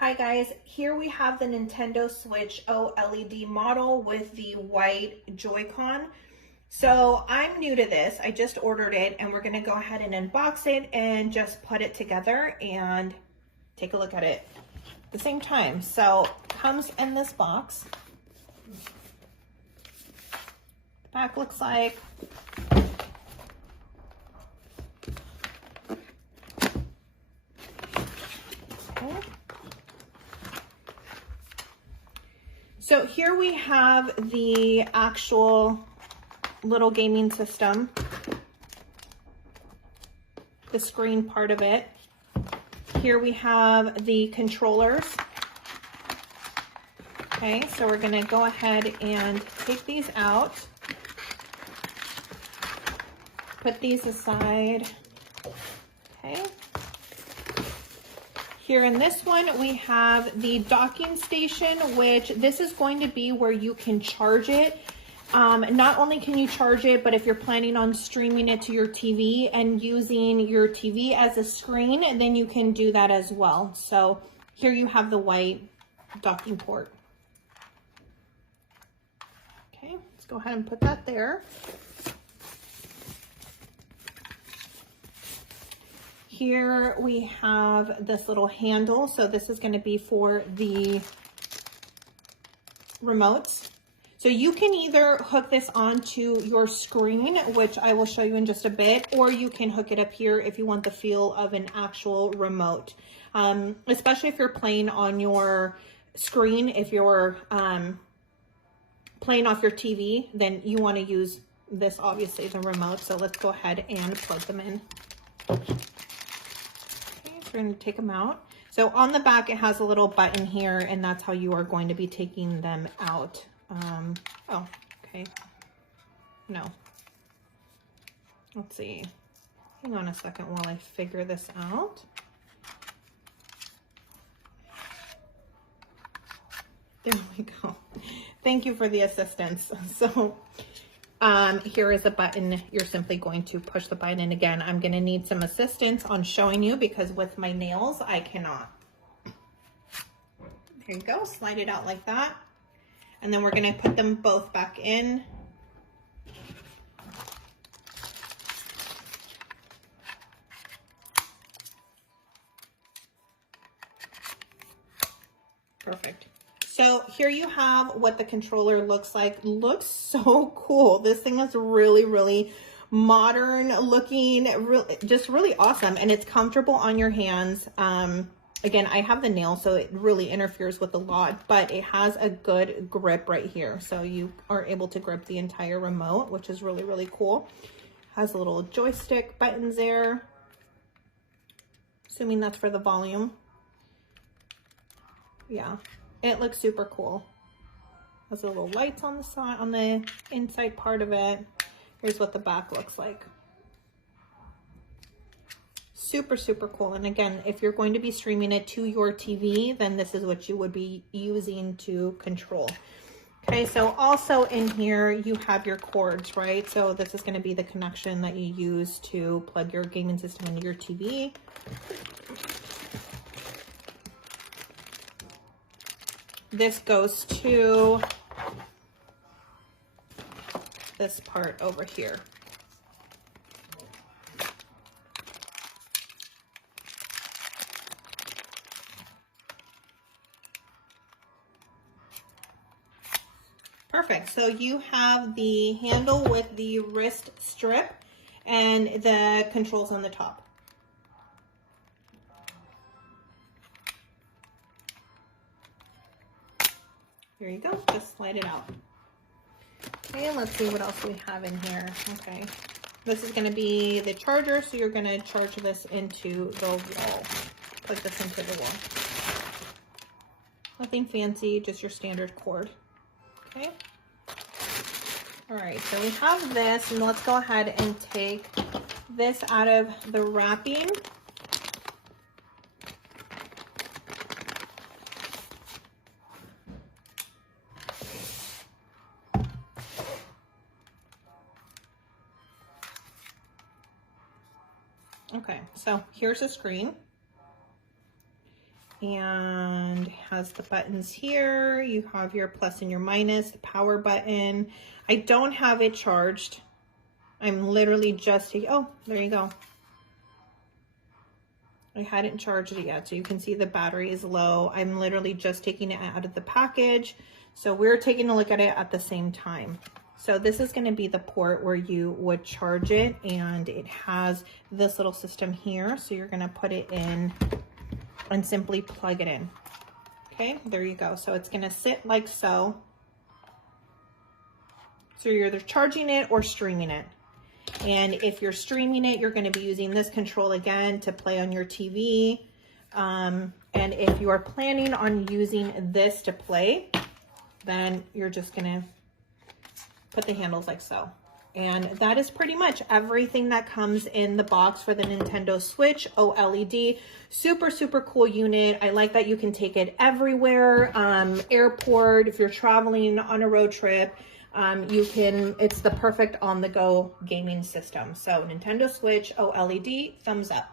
Hi guys, here we have the Nintendo Switch OLED model with the white Joy-Con. So I'm new to this, I just ordered it and we're gonna go ahead and unbox it and just put it together and take a look at it at the same time. So it comes in this box. The back looks like. Okay. So here we have the actual little gaming system, the screen part of it. Here we have the controllers. Okay, so we're gonna go ahead and take these out, put these aside. Okay. Here in this one, we have the docking station, which this is going to be where you can charge it. Not only can you charge it, but if you're planning on streaming it to your TV and using your TV as a screen, then you can do that as well. So here you have the white docking port. Okay, let's go ahead and put that there. Here we have this little handle. So this is going to be for the remotes. So you can either hook this onto your screen, which I will show you in just a bit, or you can hook it up here if you want the feel of an actual remote. Especially if you're playing on your screen, if you're playing off your TV, then you want to use this, obviously, the remote. So let's go ahead and plug them in. We're going to take them out. So on the back, it has a little button here, and that's how you are going to be taking them out. Oh, okay. No. Let's see. Hang on a second while I figure this out. There we go. Thank you for the assistance. So here is a button. You're simply going to push the button. And again, I'm going to need some assistance on showing you because with my nails, I cannot. There you go. Slide it out like that. And then we're going to put them both back in. Perfect. So here you have what the controller looks like. Looks so cool. This thing is really, really modern looking, just really awesome. And it's comfortable on your hands. Again, I have the nail, so it really interferes with a lot, but it has a good grip right here. So you are able to grip the entire remote, which is really, really cool. Has a little joystick buttons there. Assuming that's for the volume. Yeah. It looks super cool. Has little lights on the side, on the inside part of it. Here's what the back looks like. Super, super cool. And again, if you're going to be streaming it to your TV, then this is what you would be using to control. Okay, so also in here, you have your cords, right? So this is going to be the connection that you use to plug your gaming system into your TV. This goes to this part over here. Perfect. So you have the handle with the wrist strip and the controls on the top. Here you go, just slide it out. Okay, let's see what else we have in here. Okay, this is gonna be the charger, so you're gonna charge this into the wall. Plug this into the wall. Nothing fancy, just your standard cord. Okay. All right, so we have this, and let's go ahead and take this out of the wrapping. Okay, so here's the screen. and has the buttons here. You have your plus and your minus, the power button. I don't have it charged. I'm literally just, oh, there you go. I hadn't charged it yet, so you can see the battery is low. I'm literally just taking it out of the package. So we're taking a look at it at the same time. So this is going to be the port where you would charge it, and it has this little system here. So you're going to put it in and simply plug it in. Okay, there you go. So it's going to sit like so. So you're either charging it or streaming it. And if you're streaming it, you're going to be using this control again to play on your TV. And if you are planning on using this to play, then you're just going to put the handles like so. And that is pretty much everything that comes in the box for the Nintendo Switch OLED. Super, super cool unit. I like that you can take it everywhere. Airport, if you're traveling on a road trip, it's the perfect on-the-go gaming system. So Nintendo Switch OLED, thumbs up.